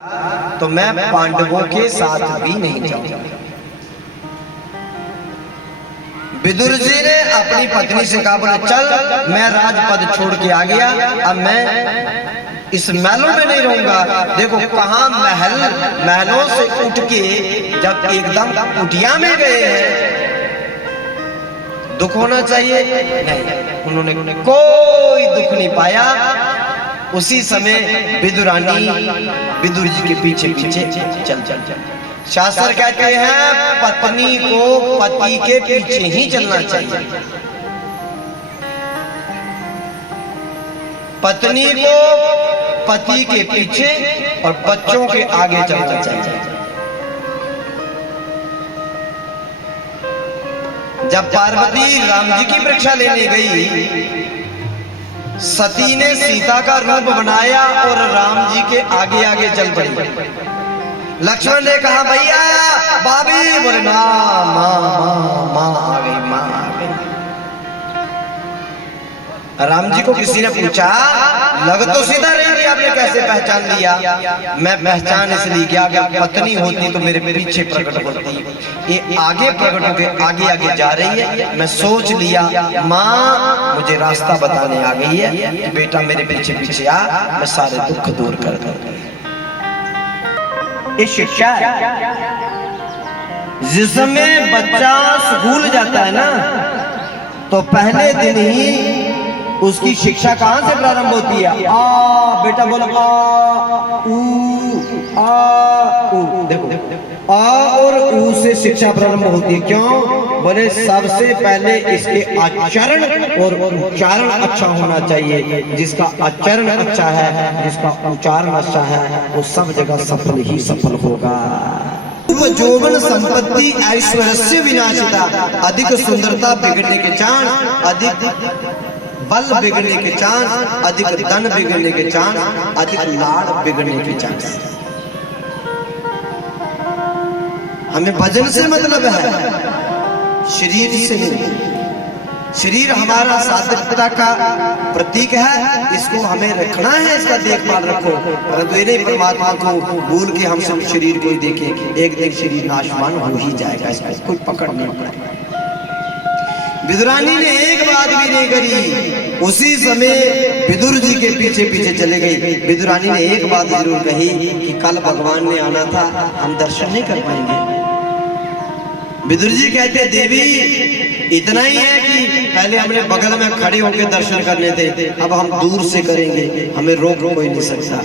तो मैं पांडवों के साथ भी नहीं जाऊंगा। विदुर जी ने अपनी पत्नी से कहा, बोले चल मैं राजपद छोड़ के आ गया, अब मैं इस महलों में नहीं रहूंगा। देखो कहां महलों से उठ के जब एकदम कुटिया में गए हैं, दुख होना चाहिए नहीं, उन्होंने कोई दुख नहीं पाया। उसी समय विदुरानी विदुर जी के पीछे पीछे चल शास्त्र कहते हैं पत्नी को पति के पीछे ही चलना चाहिए, पत्नी को पति के पीछे और बच्चों के आगे चलना चाहिए। जब पार्वती राम जी की परीक्षा लेने गई, सती ने सीता का रूप बनाया और राम जी के आगे आगे चल पड़ी। लक्ष्मण ने कहा भैया भाभी, बोले ना माँ आ गई, माँ आ गई। राम जी को किसी ने पूछा, लग तो सीधा रही थी, आपने कैसे पहचान लिया? मैं पहचान इसलिए किया, अगर पत्नी होती तो मेरे पीछे प्रकट होती, ये आगे प्रकट होकर आगे आगे जा रही है। मैं सोच लिया माँ मुझे रास्ता बताने आ गई है कि बेटा मेरे पीछे पीछे आ, मैं सारे दुख दूर कर दूंगी। ये शिक्षा है। जिसमें बच्चा स्कूल जाता है ना, तो पहले दिन ही उसकी शिक्षा कहां से प्रारंभ होती है? आ, बेटा बोलो आ ऊ। देखो आ और ऊ से शिक्षा प्रारंभ होती है। क्यों? बोले सबसे पहले इसके आचरण और उच्चारण अच्छा होना चाहिए। जिसका आचरण अच्छा है, जिसका उच्चारण अच्छा है, वो सब जगह सफल ही सफल होगा। जोवन संपत्ति ऐश्वर्य विनाशिता, अधिक सुंदरता बिगड़ने के चांस, अधिक बल बिगड़ने के चांस, अधिक धन बिगड़ने के चांस, अधिक लाड़ बिगड़ने के चांस। हमें भजन से मतलब है, शरीर से नहीं। शरीर हमारा सात्विकता का प्रतीक है, इसको हमें रखना है, इसका देखभाल रखो। परंतु ये नहीं परमात्मा को भूल के हम सब शरीर को ही देखें। एक दिन शरीर नाशवान हो ही जाएगा, इसको कोई पकड़ नहीं पड़ेगा। विदुरानी ने एक बात भी नहीं करी, उसी समय विदुर जी के पीछे पीछे चले गई। विदुरानी ने एक बात जरूर कही कि कल भगवान ने आना था, हम दर्शन नहीं कर पाएंगे। विदुर जी कहते देवी इतना ही है कि पहले हमने बगल में खड़े होकर दर्शन करने थे, अब हम दूर से करेंगे, हमें रोक कोई नहीं सकता।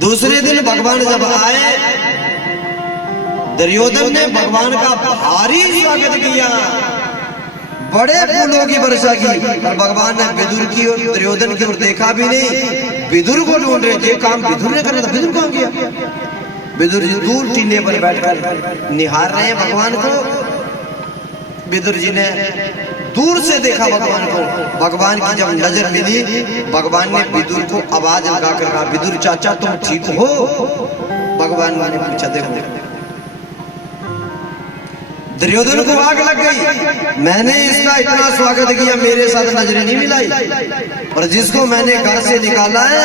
दूसरे दिन भगवान जब आए, दुर्योधन ने भगवान का भारी स्वागत किया, बड़े फूलों की वर्षा की, और भगवान ने विदुर की और दुर्योधन की ओर देखा भी नहीं। विदुर को ढूंढ रहे थे, काम विदुर ने करना था, विदुर कहां गया? विदुर जी दूर टीले पर बैठकर निहार रहे हैं भगवान को। विदुर जी ने दूर से देखा भगवान को। भगवान की जब नजर मिली, भगवान ने विदुर को आवाज लगाकर कहा, विदुर चाचा तुम ठीक हो? भगवान ने पूछा, देखो दुर्योधन को आग लग गई, मैंने इसका इतना स्वागत किया, मेरे साथ नजरें नहीं मिलाई, और जिसको मैंने घर से निकाला है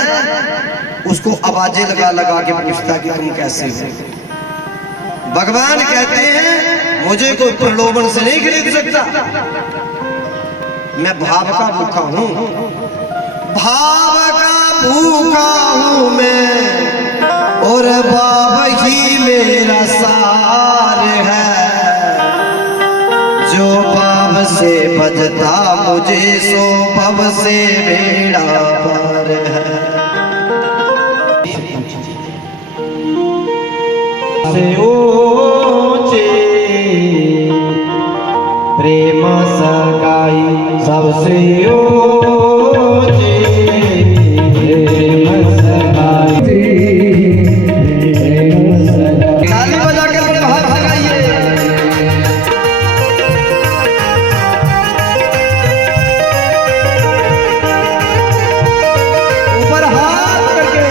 उसको आवाजें लगा लगा के पूछता कि तुम कैसे हो। भगवान कहते हैं मुझे कोई प्रलोभन से नहीं खरीद सकता, मैं भाव का भूखा हूं, भाव का भूखा हूं मैं, और भाव ही मेरा सार है। जो भाव से बजता मुझे, सो भव से बेड़ा पार है। ऊंचे प्रेम सगाई सबसे ऊंचे, प्रेम सगाई। ताली बजाकर हाथ लगाइए। ऊपर हाथ करके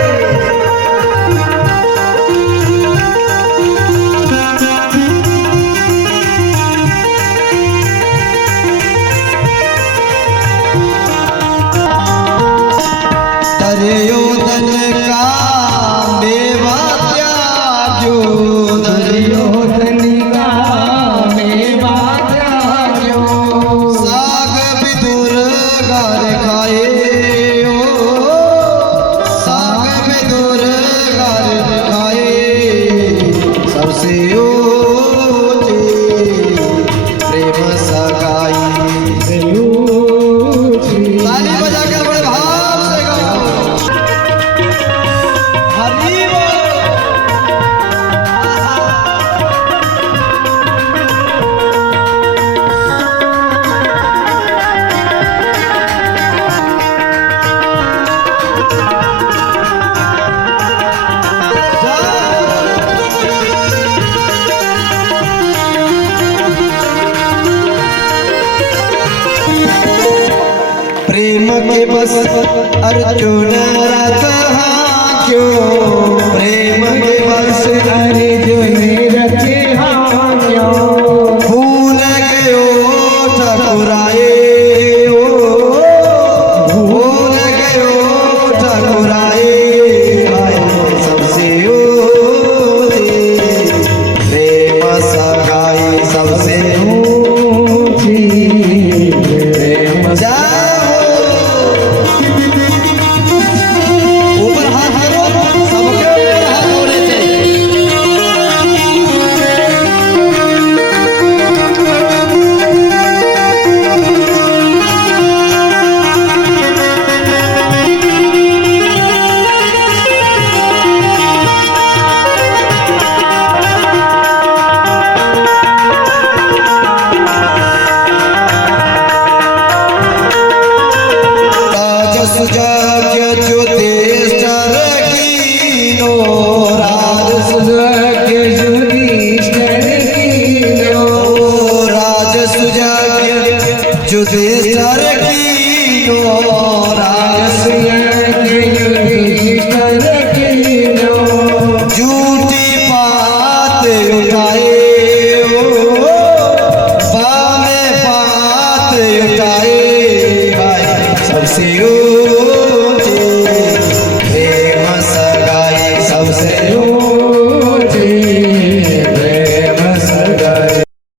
के बस अर्जुन रथ हाँ क्यों प्रेम के बस अर्जुन रथ हाँ क्यों भूल गयो ठकुराए भूल गयो ठकुराए सबसे प्रेम सगाई सबसे युधिष्ठिर कीनो राज